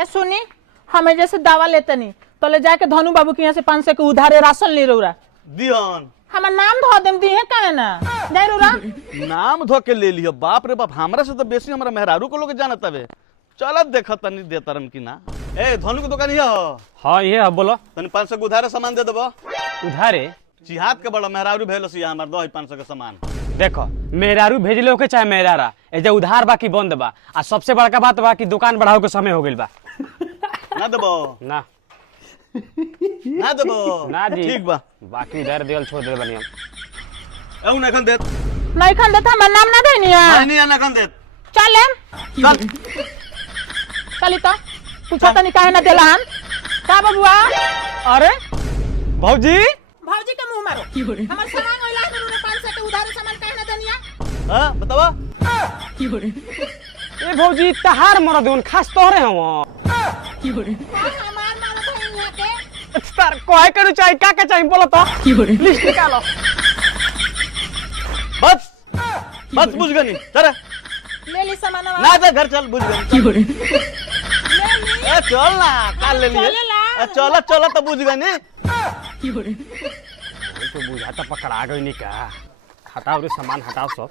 ए सुनी हमें जैसे दवा लेते नहीं तो ले जाके धनु बाबू के यहाँ से 500 के उधारे राशन ले रहा दिहन हमार नाम धो देम दिए काहे ना जाई रोरा नाम धो के ले लियो। बाप रे बाप, हमरा से तो बेसी हमरा मेहरारू को लोग जानत हवे। चलत देखत तनी देतरम की ना। ए धनु के दुकान हिया हो? हाँ ये है, बोलो। तनी 500 के उधारे सामान दे देबो। उधारे चिहात के बड़ा मेहरारू भेलस या हमर दो 500 के सामान। देखो मेहरारू भेजले के चाहे मेहरारा ए जे उधार बाकी बंद बा। आ सबसे बड़का बात बा कि दुकान बढ़ाओ के समय हो गइल बा। ना देबो ना ना देबो ना जी ठीक बा। बाकी उधार देल छोड़ दे बनी हम। एउ ना खन देत नहीं खान देता हमार नाम ना देनी है नहीं ना खन देत। चले चल चली तो पूछो तनी काहे ना देला हम का बबुआ। अरे भौजी भौजी के मुंह मारो हमार सामान होइला है उन्हें 500 के उधारे सामान काहे ना देनिया। हां बतावा। ए भौजी तहार मरद उन खास तोहरे हम हमार मारो भाई यहाँ के तार कोई करू चाहिए का चाहिए बोलो तो लिस्ट निकालो। बस बस बुझ गनी चल ले ली सामान ना जा घर चल बुझ गनी। ले ली ए चल ना काल ले लिए। चल चल तो बुझ गनी। तो बुझाता पकड़ा गई नहीं का। हटाओ रे सामान हटाओ सब।